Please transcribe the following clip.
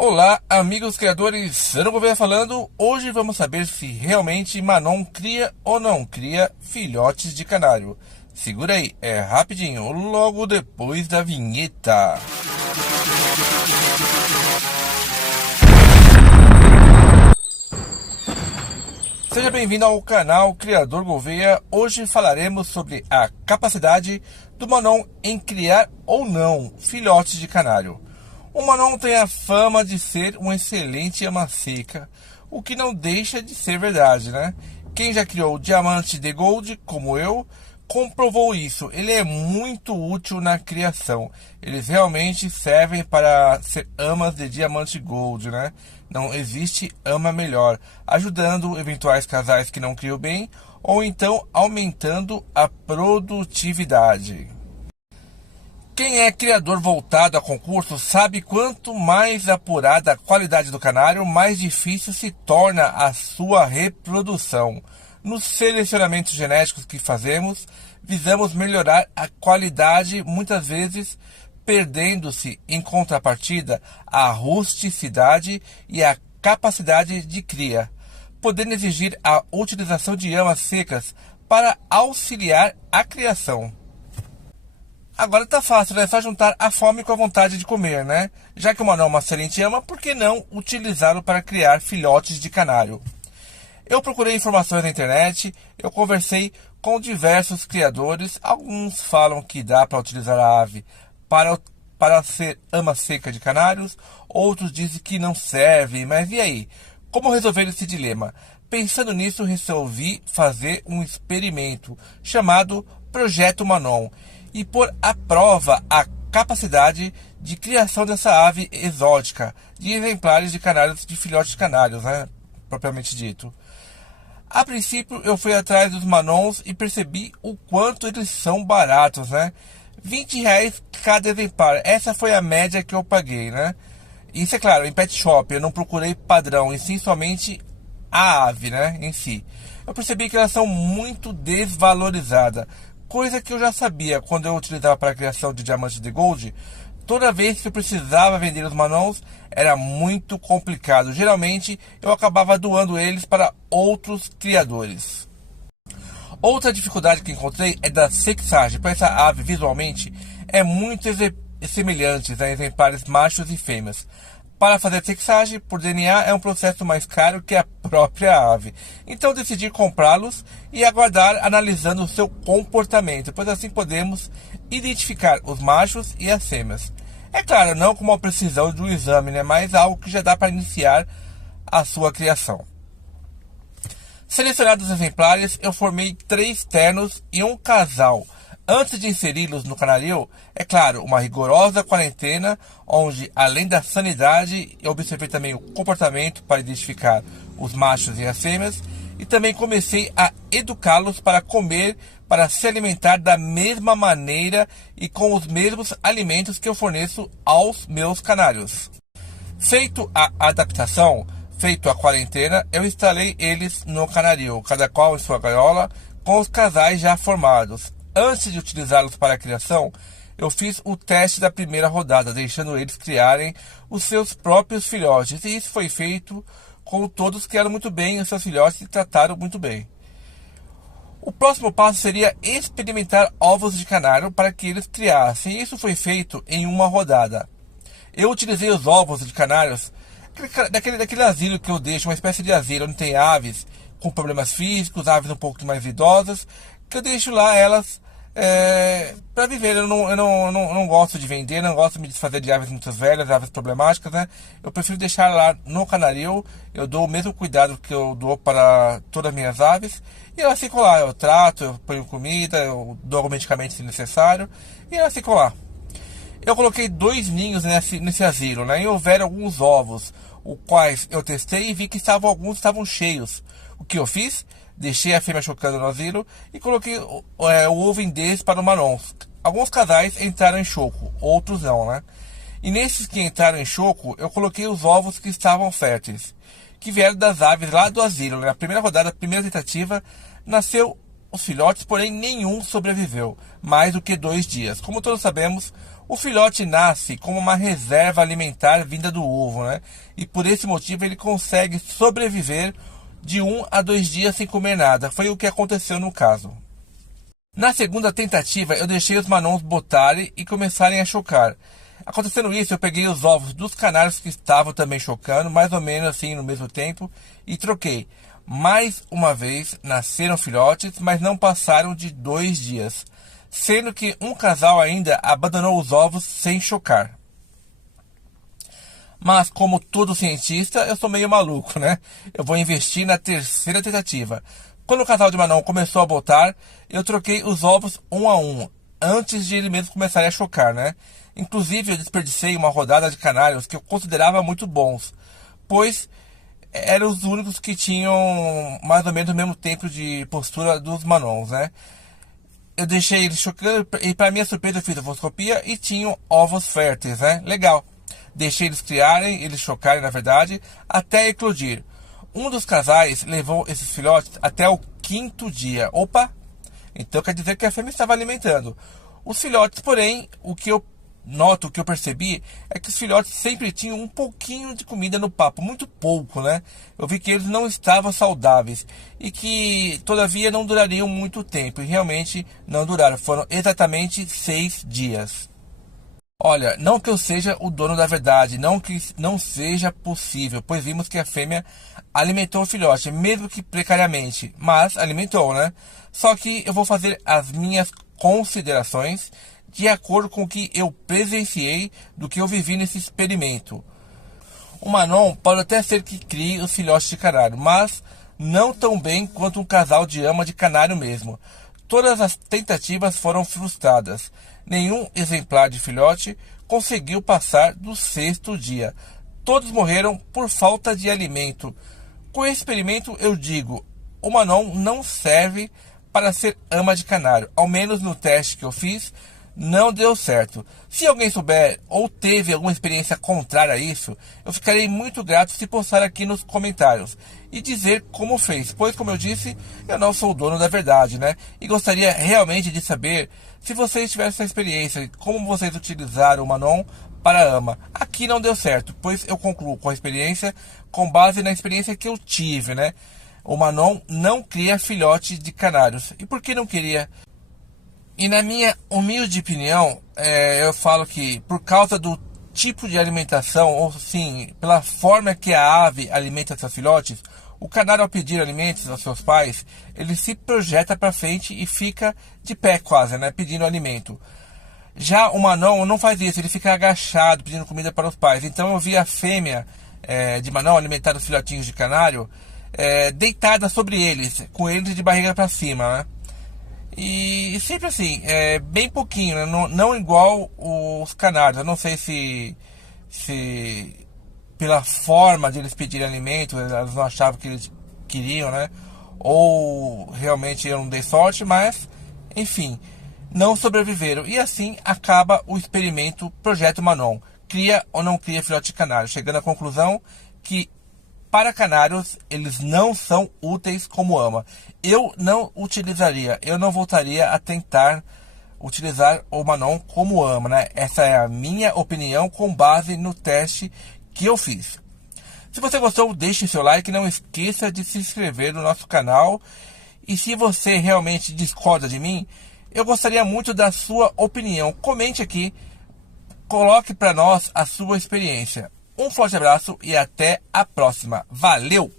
Olá, amigos criadores, Sandro Gouveia falando. Hoje vamos saber se realmente Manon cria ou não cria filhotes de canário. Segura aí, é rapidinho, logo depois da vinheta. Seja bem-vindo ao canal Criador Gouveia. Hoje falaremos sobre a capacidade do Manon em criar ou não filhotes de canário. O Manon tem a fama de ser um excelente ama-seca, o que não deixa de ser verdade, né? Quem já criou o diamante de gold, como eu, comprovou isso. Ele é muito útil na criação. Eles realmente servem para ser amas de diamante gold, né? Não existe ama melhor, ajudando eventuais casais que não criam bem, ou então aumentando a produtividade. Quem é criador voltado a concurso sabe quanto mais apurada a qualidade do canário, mais difícil se torna a sua reprodução. Nos selecionamentos genéticos que fazemos, visamos melhorar a qualidade, muitas vezes perdendo-se em contrapartida a rusticidade e a capacidade de cria, podendo exigir a utilização de amas secas para auxiliar a criação. Agora tá fácil, né? É só juntar a fome com a vontade de comer, né? Já que o Manon é uma excelente ama, por que não utilizá-lo para criar filhotes de canário? Eu procurei informações na internet, eu conversei com diversos criadores, alguns falam que dá para utilizar a ave para ser ama seca de canários, outros dizem que não serve, mas e aí? Como resolver esse dilema? Pensando nisso, resolvi fazer um experimento chamado Projeto Manon e pôr à prova a capacidade de criação dessa ave exótica, de exemplares de canários, de filhotes de canários, né, propriamente dito. A princípio eu fui atrás dos Manons e percebi o quanto eles são baratos, né? R$ 20 cada exemplar, essa foi a média que eu paguei, né? Isso é claro, em pet shop, eu não procurei padrão, e sim somente a ave, né, em si. Eu percebi que elas são muito desvalorizadas, coisa que eu já sabia quando eu utilizava para a criação de diamantes de gold. Toda vez que eu precisava vender os Manons, era muito complicado. Geralmente, eu acabava doando eles para outros criadores. Outra dificuldade que encontrei é da sexagem, pois essa ave visualmente é muito semelhante a exemplares machos e fêmeas. Para fazer sexagem por DNA é um processo mais caro que a própria ave. Então decidi comprá-los e aguardar analisando o seu comportamento, pois assim podemos identificar os machos e as fêmeas. É claro, não com uma precisão de um exame, né, mas algo que já dá para iniciar a sua criação. Selecionados os exemplares, eu formei 3 ternos e um casal. Antes de inseri-los no canarinho, é claro, uma rigorosa quarentena, onde além da sanidade, eu observei também o comportamento para identificar os machos e as fêmeas, e também comecei a educá-los para comer, para se alimentar da mesma maneira e com os mesmos alimentos que eu forneço aos meus canários. Feito a adaptação, feito a quarentena, eu instalei eles no canarinho, cada qual em sua gaiola, com os casais já formados. Antes de utilizá-los para a criação, eu fiz o teste da primeira rodada, deixando eles criarem os seus próprios filhotes. E isso foi feito com todos que criaram muito bem os seus filhotes e trataram muito bem. O próximo passo seria experimentar ovos de canário para que eles criassem. Isso foi feito em uma rodada. Eu utilizei os ovos de canários daquele asilo que eu deixo, uma espécie de asilo onde tem aves com problemas físicos, aves um pouco mais idosas, que eu deixo lá elas para viver. Eu não gosto de vender, não gosto de me desfazer de aves muito velhas, aves problemáticas, né? Eu prefiro deixar lá no canarinho. Eu dou o mesmo cuidado que eu dou para todas as minhas aves, e elas ficam lá. Eu trato, eu ponho comida, eu dou medicamento se necessário, e elas ficam lá. Eu coloquei 2 ninhos nesse asilo, né? E houveram alguns ovos, os quais eu testei e vi que alguns estavam cheios. O que eu fiz? Deixei a fêmea chocando no asilo e coloquei o ovo em deles para o Manon. Alguns casais entraram em choco, outros não, né? E nesses que entraram em choco, eu coloquei os ovos que estavam férteis, que vieram das aves lá do asilo, né? Na primeira rodada, primeira tentativa, nasceu os filhotes, porém nenhum sobreviveu mais do que 2 dias. Como todos sabemos, O filhote nasce como uma reserva alimentar vinda do ovo, né? E por esse motivo ele consegue sobreviver de 1 a 2 dias sem comer nada. Foi o que aconteceu no caso. Na segunda tentativa, eu deixei os manons botarem e começarem a chocar. Acontecendo isso, eu peguei os ovos dos canários que estavam também chocando, mais ou menos assim no mesmo tempo, e troquei. Mais uma vez, nasceram filhotes, mas não passaram de 2 dias, sendo que um casal ainda abandonou os ovos sem chocar. Mas, como todo cientista, eu sou meio maluco, né? Eu vou investir na terceira tentativa. Quando o casal de manon começou a botar, eu troquei os ovos um a um, antes de ele mesmo começarem a chocar, né? Inclusive, eu desperdicei uma rodada de canários que eu considerava muito bons, pois eram os únicos que tinham mais ou menos o mesmo tempo de postura dos manons, né? Eu deixei eles chocando e, para minha surpresa, eu fiz a ovoscopia e tinham ovos férteis, né? Legal. Deixei eles criarem, eles chocarem, na verdade, até eclodir. Um dos casais levou esses filhotes até o 5º dia. Opa! Então quer dizer que a fêmea estava alimentando. Os filhotes, porém, o que eu percebi, é que os filhotes sempre tinham um pouquinho de comida no papo, muito pouco, né? Eu vi que eles não estavam saudáveis e que, todavia, não durariam muito tempo. E realmente não duraram, foram exatamente 6 dias. Olha, não que eu seja o dono da verdade, não que não seja possível, pois vimos que a fêmea alimentou o filhote, mesmo que precariamente, mas alimentou, né? Só que eu vou fazer as minhas considerações de acordo com o que eu presenciei do que eu vivi nesse experimento. O manon pode até ser que crie os filhotes de canário, mas não tão bem quanto um casal de ama de canário mesmo. Todas as tentativas foram frustradas. Nenhum exemplar de filhote conseguiu passar do 6º dia. Todos morreram por falta de alimento. Com esse experimento eu digo, o manon não serve para ser ama de canário. Ao menos no teste que eu fiz, não deu certo. Se alguém souber ou teve alguma experiência contrária a isso, eu ficarei muito grato se postar aqui nos comentários e dizer como fez, pois, como eu disse, eu não sou o dono da verdade, né? E gostaria realmente de saber se vocês tiveram essa experiência, como vocês utilizaram o manon para ama. Aqui não deu certo, pois eu concluo com a experiência com base na experiência que eu tive, né? O manon não cria filhote de canários. E por que não queria? E na minha humilde opinião, eu falo que por causa do tipo de alimentação, ou sim, pela forma que a ave alimenta seus filhotes, o canário, ao pedir alimentos aos seus pais, ele se projeta para frente e fica de pé quase, né, pedindo alimento. Já o manon não faz isso, ele fica agachado pedindo comida para os pais. Então eu vi a fêmea de manon alimentar os filhotinhos de canário deitada sobre eles, com eles de barriga para cima, né? E sempre assim, bem pouquinho, né? Não igual os canários. Eu não sei se pela forma de eles pedirem alimento, elas não achavam que eles queriam, né? Ou realmente eu não dei sorte, mas, enfim, não sobreviveram. E assim acaba o experimento Projeto Manon. Cria ou não cria filhote de canário, chegando à conclusão que para canários, eles não são úteis como ama. Eu não utilizaria, eu não voltaria a tentar utilizar o manon como ama, né? Essa é a minha opinião com base no teste que eu fiz. Se você gostou, deixe seu like, não esqueça de se inscrever no nosso canal. E se você realmente discorda de mim, eu gostaria muito da sua opinião. Comente aqui, coloque para nós a sua experiência. Um forte abraço e até a próxima. Valeu!